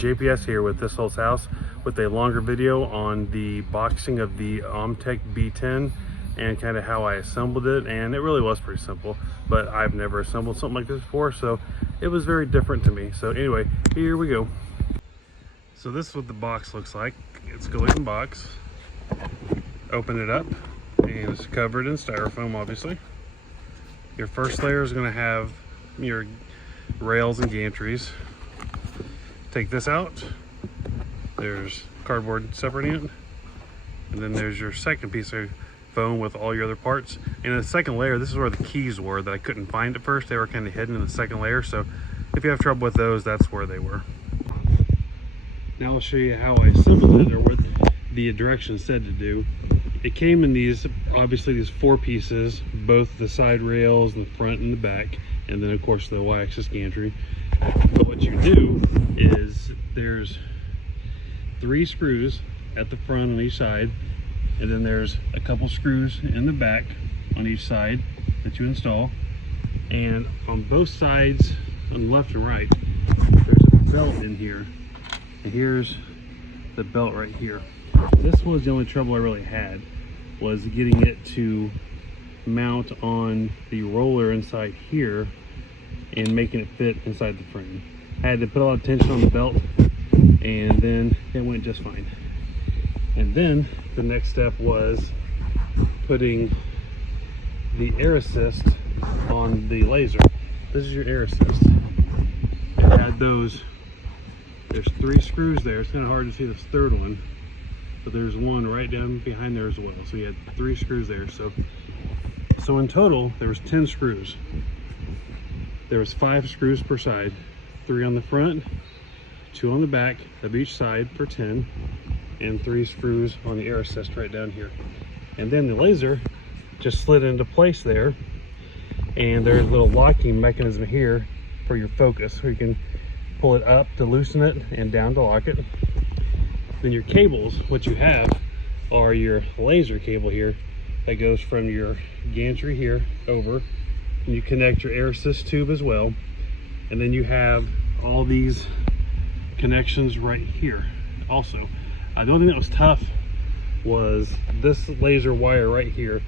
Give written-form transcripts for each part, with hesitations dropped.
JPS here with This Old House with a longer video on the boxing of the OMTECH B10 and kind of how I assembled it. And it really was pretty simple, but I've never assembled something like this before, so it was very different to me. So anyway, here we go. So this is what the box looks like. It's a Galoogan box. Open it up and it's covered in styrofoam, obviously. Your first layer is going to have your rails and gantries. Take this out. There's cardboard separating it, and then there's your second piece of foam with all your other parts. And in the second layer, this is where the keys were that I couldn't find at first. They were kind of hidden in the second layer, so if you have trouble with those, that's where they were. Now I'll show you how I assembled it, or what the directions said to do. It came in these, obviously these 4 pieces, both the side rails, the front and the back, and then of course the Y-axis gantry. But what you do is there's 3 screws at the front on each side, and then there's a couple screws in the back on each side that you install. And on both sides, on the left and right, there's a belt in here, and here's the belt right here. This was the only trouble I really had, was getting it to mount on the roller inside here and making it fit inside the frame. I had to put a lot of tension on the belt, and then it went just fine. And then the next step was putting the air assist on the laser. This is your air assist. It had those, there's 3 screws there. It's kind of hard to see this third one, but there's one right down behind there as well. So you had 3 screws there. So in total, there was 10 screws. There was 5 screws per side, 3 on the front, 2 on the back of each side for 10, and 3 screws on the air assist right down here. And then the laser just slid into place there, and there's a little locking mechanism here for your focus, where you can pull it up to loosen it and down to lock it. Then your cables, what you have are your laser cable here that goes from your gantry here over, and you connect your air assist tube as well. And then you have all these connections right here also. The only thing that was tough was this laser wire right here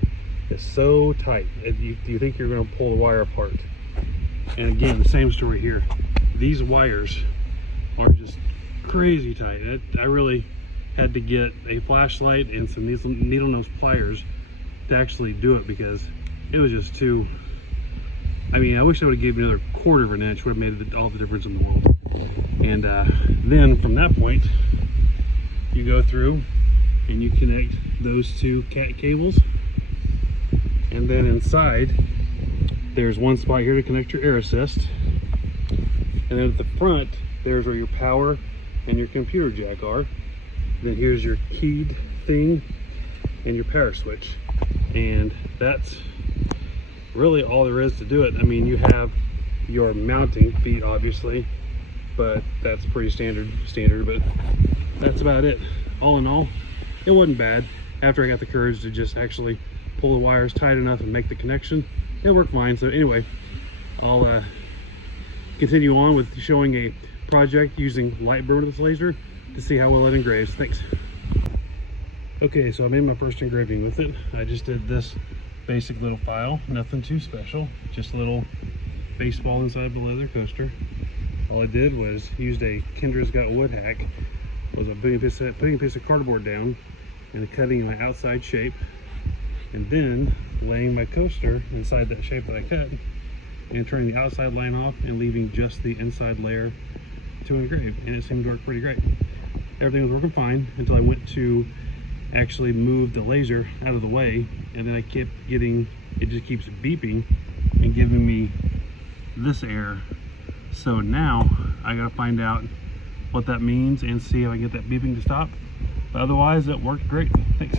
is so tight. You think you're going to pull the wire apart. And again, the same story here. These wires are just crazy tight. I really had to get a flashlight and some needle nose pliers to actually do it, because it was just too, I mean, I wish I would have given me another 1/4 of an inch, would have made all the difference in the world. And then from that point, you go through and you connect those 2 cat cables, and then inside there's one spot here to connect your air assist, and then at the front there's where your power and your computer jack are. Then here's your keyed thing and your power switch, and that's really all there is to do it. I mean, you have your mounting feet obviously, but that's pretty standard, but that's about it. All in all, it wasn't bad. After I got the courage to just actually pull the wires tight enough and make the connection, it worked fine. So anyway, I'll continue on with showing a project using light burn with this laser to see how well it engraves. Thanks. Okay, so I made my first engraving with it. I just did this basic little file, nothing too special, just a little baseball inside of a leather coaster. All I did was used a Kendra's Got Wood hack. Was putting a piece of cardboard down and cutting my outside shape, and then laying my coaster inside that shape that I cut, and turning the outside line off and leaving just the inside layer to engrave, and it seemed to work pretty great. Everything was working fine until I went to actually move the laser out of the way, and then I kept getting, it just keeps beeping and giving me this error. So now I gotta find out what that means and see if I can get that beeping to stop. But otherwise, it worked great. Thanks.